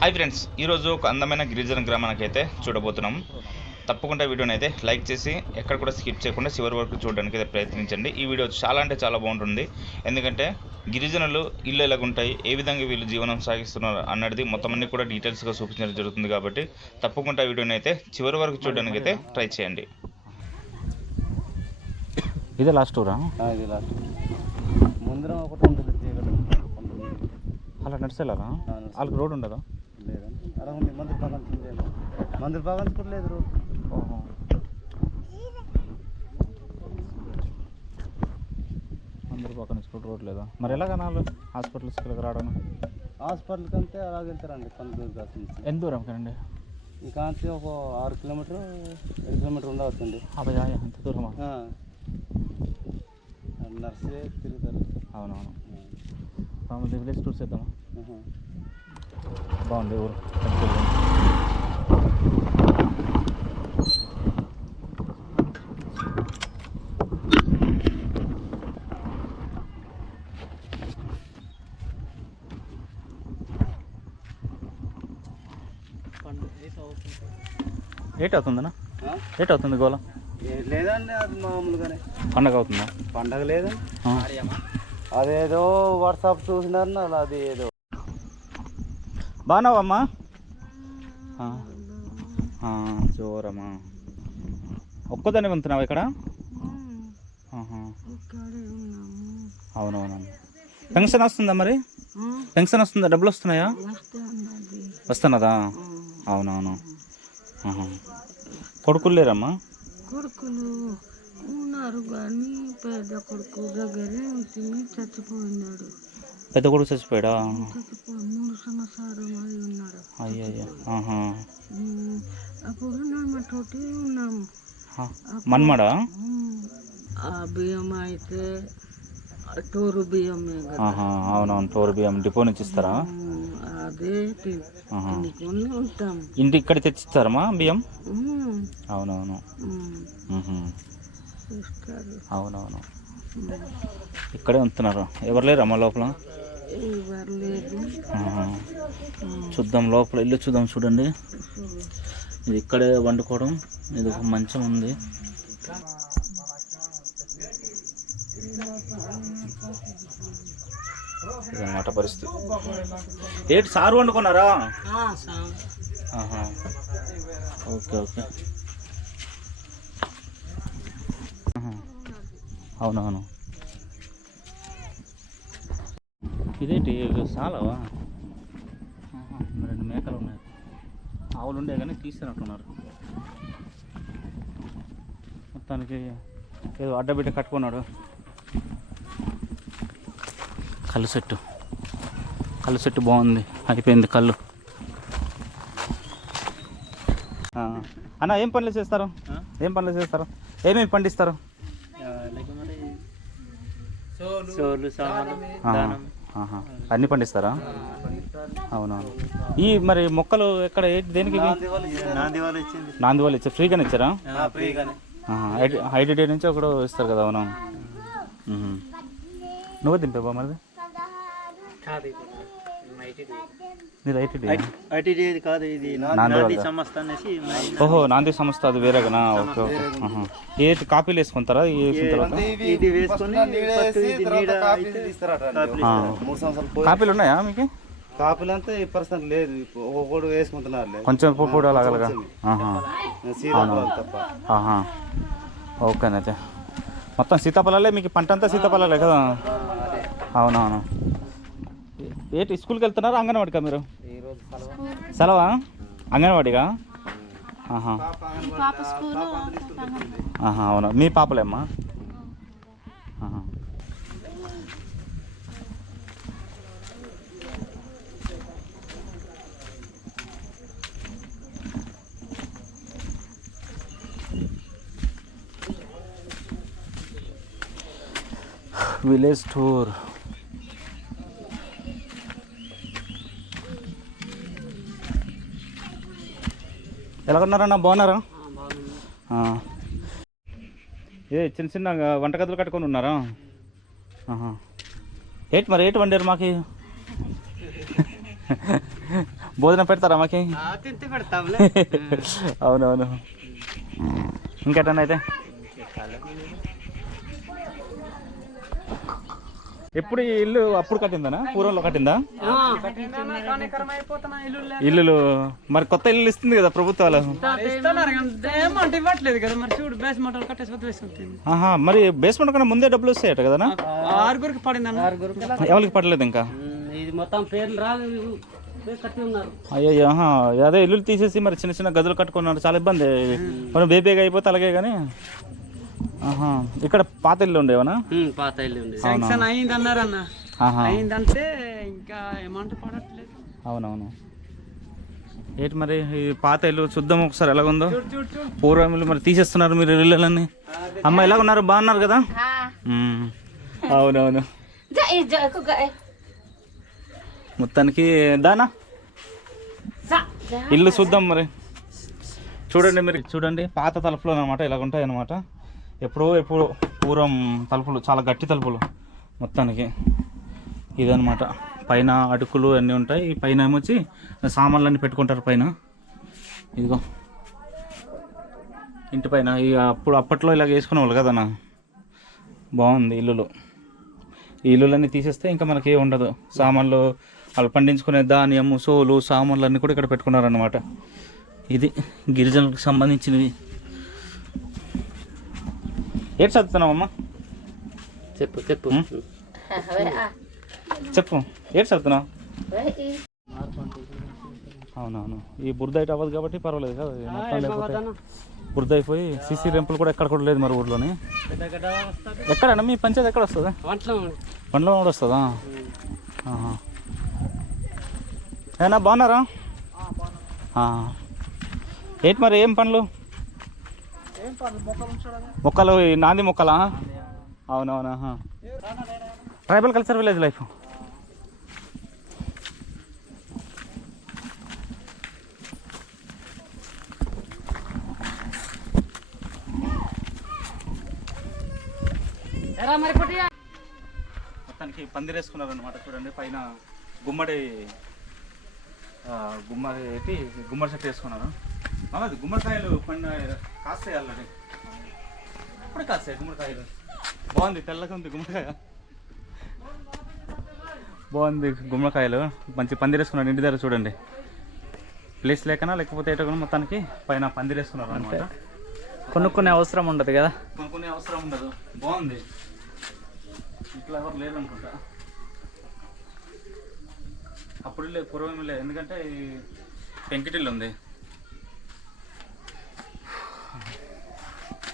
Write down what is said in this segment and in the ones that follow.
Hi friends ఈరోజు ఒక అందమైన గిరిజన గ్రామానికి అయితే చూడబోతున్నాం. తప్పకుండా వీడియోని అయితే లైక్ చేసి ఎక్కడ కూడా స్కిప్ చేయకుండా చివరి వరకు చూడడానికి అయితే ప్రయత్నించండి. ఈ వీడియో చాలా అంటే చాలా బాగుంటుంది. ఎందుకంటే గిరిజనులు ఇల్లు ఎలాగుంటాయి ఏ విధంగా వీళ్ళు జీవనం సాగిస్తున్నారు అన్నది మొత్తం అన్ని కూడా డీటెయిల్స్గా చూపించడం జరుగుతుంది కాబట్టి తప్పకుండా వీడియోని అయితే చివరి వరకు చూడడానికి అయితే ట్రై చేయండి. ఇదే లాస్ట్ టూరా ఆ, ఇది లాస్ట్ ముందర ఒకటి ఉంటుంది. అలా నడిచేలారా నడిచి. వాళ్ళకి రోడ్ ఉండదా? లేదండి అలా ఉంది మందులు బాగా మందులు బాగా కూడా లేదు రోడ్ ఓహో. అందరు పక్కన నుంచి రోడ్ లేదా? మరి ఎలాగ నాలు హాస్పిటల్స్కి ఇలాగ రావడం? హాస్పిటల్కి అంతే అలాగే వెళ్తారండి కాస్త నుంచి ఎంత దూరం కదండి? ఈ కాంతి ఒక ఆరు కిలోమీటర్ ఏడు కిలోమీటర్ ఉండవచ్చండి. అబ్బాయి అంత దూరమా. నర్సే తిరుగుతారు. అవునవును. విలేజ్ టూర్స్ చేద్దామా. బాగుంది ఊరు. అవుతుందన్నా ఆ? ఏట్ అవుతుంది గోళ? లేదండి అది మామూలుగానే. పండగ అవుతుందా? పండగ లేదండి. అదేదో వాట్సాప్ చూసినారు అలా అది ఏదో బాగున్నావమ్మా? జోరమ్మా. ఒక్కదాన్ని వెళ్తున్నావా ఇక్కడ? ఆహా. అవునవును. పెన్షన్ వస్తుందా మరి? పెన్షన్ వస్తుందా? డబ్బులు వస్తున్నాయా? వస్తున్నదా. అవునవును. కొడుకులు లేరమ్మా? కొడుకులు. ఉన్నారు కానీ పెద్ద కొడుకు దగ్గరే ఉంటుంది చచ్చిపోయినాడు. పెద్ద కొడుకు చచ్చిపోయాడా? చచ్చిపోయి మూడు సంవత్సరాలు మరి ఉన్నాడు. ఆహా. అప్పుడు నమ్మతోటి ఉన్నాము. ఆ, మన్మడా? ఉమ్, ఆ బియ్యం అయితే ఆ టోరు బియ్యమే కదా. ఆహా అవునవును టోర్ బియ్యం డిపో నుంచి ఇస్తారా? ఉమ్, అదే తి- ఆహా. తినుకొని ఉంటాం. ఇంటి ఇక్కడ తెచ్చిస్తారమ్మా బియ్యం? ఉమ్, అవునవును. ఉమ్. అవునవును. ఇక్కడే ఉంటున్నారు. ఎవరు లేరు అమ్మ లోపల? చూద్దాం లోపల ఇల్లు చూద్దాం చూడండి. ఇది ఇక్కడే వండుకోవడం. ఇది ఒక మంచం ఉంది. ఇదన్నమాట పరిస్థితి. ఏంటి సారు వండుకున్నారా. ఓకే ఓకే ఆహా. అవునవును. ఇదేంటి? ఇది సాలవా? రెండు మేకలు ఉన్నాయి. ఆవులు ఉండే కానీ తీసినట్టున్నారు. మొత్తానికి ఏదో అడ్డబిడ్డ కట్టుకున్నాడు. కళ్ళు సెట్టు. కళ్ళు సెట్టు బాగుంది. అయిపోయింది కళ్ళు. అన్న ఏం పనులు చేస్తారు? ఏం పనులు చేస్తారు? ఏమేమి పండిస్తారు? సామాను. ఆహా. అన్ని పండిస్తారా? అవునవును ఈ మరి మొక్కలు ఎక్కడ దేనికి? నాంది వాళ్ళు ఇచ్చారు ఫ్రీగానే ఇచ్చారా? ఫ్రీగానే. ఐటీ నుంచి ఒకడు ఇస్తారు కదా అవును. నువ్వే దింపేవా మరి? నీది ఐటీడీ ఐటీడీ కాదు ఇది నాంది వాళ్ళదా? సంస్థ అనేసి ఓహో నాంది సంస్థ అది వేరేగానా ఓకే ఓకే. ఆహా. ఏ కాపీలు వేసుకుంటారా? ఈ వేసిన తర్వాత? ఇది వేసుకొని అయితే కాపీలు ఉన్నాయా మీకు? కాపీలు అంతా ఈ పర్సెంట్ లేదు. ఒక్కొక్కడు వేసుకుంటున్నారు కొంచెం కూడా అలాగలగా ఓకేనైతే మొత్తం సీతాఫలాలే మీకు పంట అంతా సీతాఫలాలే కదా? అవునవును. ఏంటి స్కూల్కి వెళ్తున్నారా అంగన్వాడికా మీరు? సెలవా? అంగన్వాడిగా అవును. మీ పాపలేమ్మా? Village tour. ఎలా ఉన్నారన్నా బాగున్నారా. ఏ చిన్న చిన్న వంటగదులు కట్టుకొని ఉన్నారా. ఏంటి మరి ఏంటి వండారు మాకు? భోజనం పెడతారా మాకి? అవునవును. ఇంకెటన్నా అయితే? ఎప్పుడు ఈ ఇల్లు అప్పుడు కట్టిందనా? పూర్వంలో కట్టిందా? ఇల్లులు. మరి కొత్త ఇల్లు ఇస్తుంది కదా ప్రభుత్వాలు. ఇవ్వట్లేదు కదా. మరి చూడు కట్టేసి బేస్మెంట్ కన్నా ముందే డబ్బులు వస్తాయట కదా ఆరుగురికి ఎవరికి పడలేదు ఇంకా? ఇది మొత్తం పేర్లు రాదు. కట్టి ఉన్నారు. అయ్యో అదే ఇల్లు తీసేసి మరి చిన్న చిన్న గదులు కట్టుకున్నారు. చాలా ఇబ్బంది. మనం బేబీగా అయిపోతే అలాగే కానీ. ఇక్కడ పాత ఇల్లు ఉండేవనా పాత ఇల్లు శాంక్షన్ అయింది అయిందంటే ఇంకా అమౌంట్ పడట్లేదు. అవునవును. ఏంటి మరి ఈ పాత ఇల్లు చూద్దాం ఒకసారి ఎలాగుందో? పూర్వం ఇల్లు మరి తీసేస్తున్నారు మీరు ఇల్లులన్నీ. అమ్మ ఎలా ఉన్నారు బాగున్నారు కదా? అవునవును. మొత్తానికి దానా? ఇల్లు చూద్దాం మరి. చూడండి మీరు. చూడండి పాత తలుపులో అనమాట ఇలా ఉంటాయి అనమాట ఎప్పుడో ఎప్పుడు పూర్వం తలుపులు చాలా గట్టి తలుపులు మొత్తానికి. ఇదనమాట పైన అటుకులు అన్నీ ఉంటాయి. ఈ పైన ఏమొచ్చి సామాన్లన్నీ పెట్టుకుంటారు పైన. ఇదిగో. ఇంటి పైన. ఇక అప్పుడు అప్పట్లో ఇలాగ వేసుకునేవాళ్ళు కదన్నా బాగుంది ఇల్లులు. ఈ ఇల్లులన్నీ తీసేస్తే ఇంకా మనకి ఉండదు. సామాన్లు వాళ్ళు పండించుకునే ధాన్యము సోలు సామాన్లు అన్నీ కూడా ఇక్కడ పెట్టుకున్నారనమాట ఇది గిరిజనులకు సంబంధించినవి. ఏం చదువుతున్నావమ్మా చెప్పు చెప్పు. చెప్పు. ఏం చదువుతున్నావు? అవునవును. ఈ బురద అయితే అవ్వదు కాబట్టి పర్వాలేదు కదా మొత్తం బురద అయిపోయి సీసీ రెంపులు కూడా ఎక్కడ కూడా లేదు మరి ఊర్లోని. ఎక్కడన్నా మీ పంచాయతీ ఎక్కడ వస్తుందా? పండ్లో కూడా వస్తుందా? ఏనా బాగున్నారా? ఏంటి మరి ఏం పండ్లు మొక్కలు ఈ నాంది మొక్కలా? అవునవునా. Tribal culture village life. మొత్తానికి పందిరేసుకున్నారు అనమాట చూడండి పైన గుమ్మడి ఆ, గుమ్మడి ఏంటి గుమ్మడి చెట్టు వేసుకున్నారు. మామది గుమ్మడికాయలు పండ కాస్తాయి ఆల్రెడీ. ఇప్పుడు కాస్తాయి గుమ్మడికాయలు? బాగుంది తెల్లగా ఉంది గుమ్మడికాయ. బాగుంది గుమ్మడికాయలు. మంచి పందిరేసుకున్నారు ఇంటి దగ్గర చూడండి. ప్లేస్ లేకనా లేకపోతే ఎటో మొత్తానికి పైన పందిరేసుకున్నారు అనమాట కొనుక్కునే అవసరం ఉండదు కదా. కొనుక్కునే అవసరం ఉండదు. బాగుంది. ఇట్లా ఎవరు లేరు అనుకుంటా అప్పుడు లేదు పూర్వం లేదు ఎందుకంటే ఈ పెంకిటిల్లు ఉంది.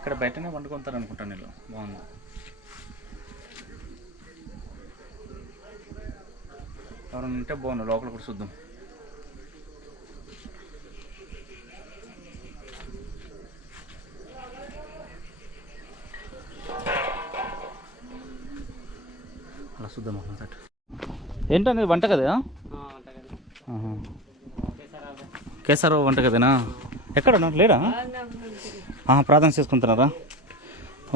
ఇక్కడ బయటనే వండుకుంటారు అనుకుంటాను వీళ్ళు బాగుంది. ఎవరైనా ఉంటే బాగుంది లోపల కూడా చూద్దాం. అలా చూద్దాం ఏంటనేది వంట కదా. కేసరావు వంట కదేనా ఎక్కడ? లేడా? ప్రార్థన చేసుకుంటున్నారా?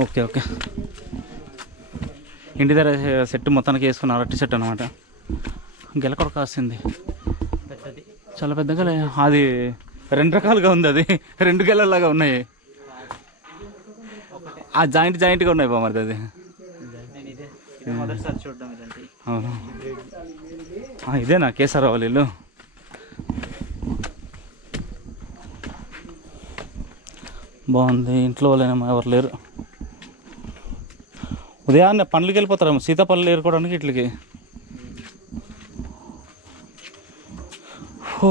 Okay okay. ఇంటి దగ్గర సెట్ మొత్తానికి వేసుకున్నారు? అట్టి సెట్ అనమాట గెలకొడ కాసింది పెద్దది. చాలా పెద్దగా అది రెండు రకాలుగా ఉంది అది. రెండు గెలలాగా ఉన్నాయి. ఆ జాయింట్ జాయింట్గా ఉన్నాయి బా మరి అది. అవును? ఇదేనా కేసరావు వాళ్ళ ఇల్లు? బాగుంది. ఇంట్లో వాళ్ళేమో ఎవరు లేరు. ఉదయాన్నే పండ్లకి వెళ్ళిపోతారేమో. సీతాపల్లి ఏరుకోవడానికి ఇట్లకి. ఓ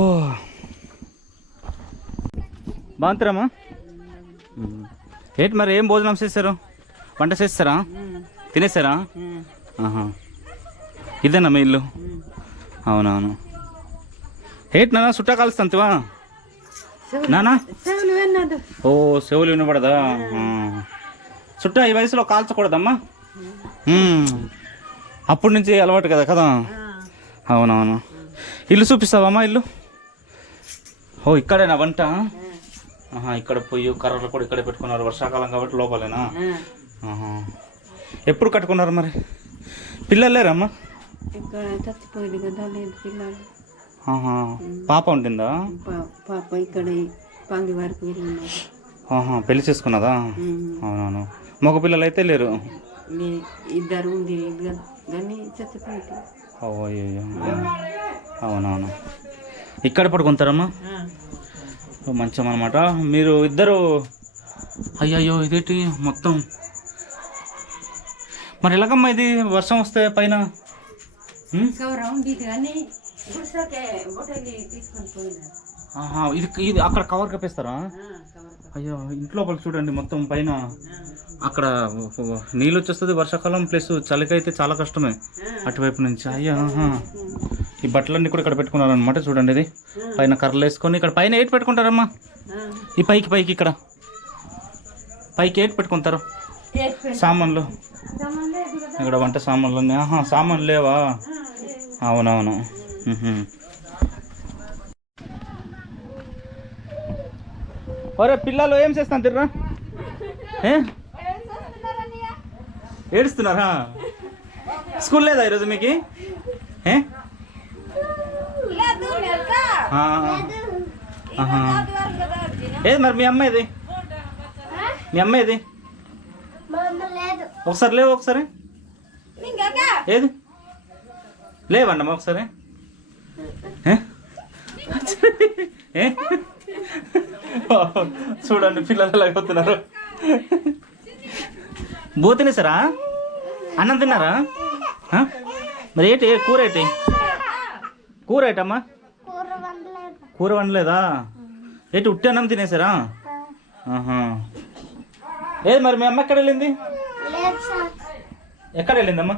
బాగుంటారమ్మా ఏంటి మరి ఏం భోజనం చేస్తారు వంట చేస్తారా? తినేసారా? ఇదేనా మీ ఇల్లు? అవునవును. ఏంటి నాన్న చుట్టా కాలుస్తాంతివా నానా? ఓ చెవులు వినబడదా? చుట్టా ఈ వయసులో కాల్చకూడదమ్మా? అప్పటి నుంచి అలవాటు కదా కదా? అవునవును. ఇల్లు చూపిస్తావమ్మా ఇల్లు? ఓ ఇక్కడేనా వంట? ఇక్కడ పొయ్యి కర్రలు కూడా ఇక్కడే పెట్టుకున్నారు వర్షాకాలం కాబట్టి లోపలేనా? ఎప్పుడు కట్టుకున్నారు మరి? పిల్లలు లేరమ్మా? పాప ఉంటుందా? పాప ఇక్కడ వరకు పెళ్ళి చేసుకున్నదా? అవునవును. మగ పిల్లలు అయితే లేరు ఇద్దరు ఉంది కానీ చచ్చిపోయింది. అవునవును. ఇక్కడ పడుకుంటారమ్మా మంచం అనమాట మీరు ఇద్దరు అయ్యయ్యో ఇదేంటి మొత్తం? మరి ఎలాగమ్మా ఇది? వర్షం వస్తే పైన? ఇది ఇది అక్కడ కవర్ కప్పేస్తారా? అయ్యో ఇంట్లో లోపల చూడండి మొత్తం పైన. అక్కడ నీళ్ళు వచ్చేస్తుంది వర్షాకాలం ప్లస్ చలికైతే చాలా కష్టమే అటువైపు నుంచి. అయ్యో. ఈ బట్టలన్నీ కూడా ఇక్కడ పెట్టుకున్నారు అనమాట చూడండి ఇది. పైన కర్రలు వేసుకొని ఇక్కడ పైన ఏటి పెట్టుకుంటారమ్మా? ఈ పైకి పైకి ఇక్కడ. పైకి ఏటి పెట్టుకుంటారు? సామాన్లు. ఇక్కడ వంట సామాన్లు ఉన్నాయి. ఆహా సామాన్లు లేవా? అవునవును. ఒరే పిల్లలు ఏం చేస్తాను తిర్రా? ఏడుస్తున్నారా? స్కూల్ లేదా ఈరోజు మీకు. ఏది మరి మీ అమ్మ ఏది? మీ అమ్మ ఏది? ఒకసారి లేవు ఒకసారి? ఏది? లేవండి అమ్మ ఒకసారి? చూడండి పిల్లలు ఎలాగవుతున్నారు బో తినేసారా? అన్నం తిన్నారా? మరి ఏంటి కూర ఏంటి? కూర ఏంటమ్మా? కూర వండలేదా? ఏంటి ఉట్టి అన్నం తినేసారా. ఏది మరి మీ అమ్మ ఎక్కడ వెళ్ళింది? ఎక్కడ వెళ్ళిందమ్మా?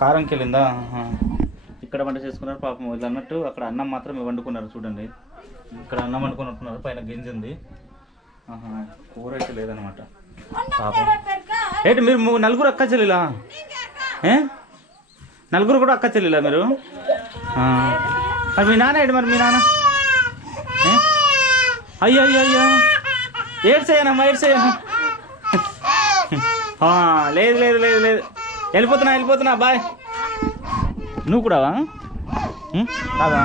కారంకి వెళ్ళిందా. ఇక్కడ వంట చేసుకున్నారు పాపం వీళ్ళు అన్నట్టు అక్కడ అన్నం మాత్రం వండుకున్నారు చూడండి. ఇక్కడ అన్నం వండుకున్నట్టున్నారు పైన గింజ ఉంది. కూర అయితే లేదనమాట పాపం. ఏంటి మీరు నలుగురు అక్క చెల్లిలా? ఏ? నలుగురు కూడా అక్క చెల్లిలా మీరు? మరి మీ నాన్న ఏంటి మరి మీ నాన్న? అయ్యో అయ్యో అయ్యో. ఏడ్చేయనమ్మా ఏడ్చేయను లేదు లేదు లేదు లేదు. వెళ్ళిపోతున్నా వెళ్ళిపోతున్నా బాయ్. నువ్వు కూడా కాదా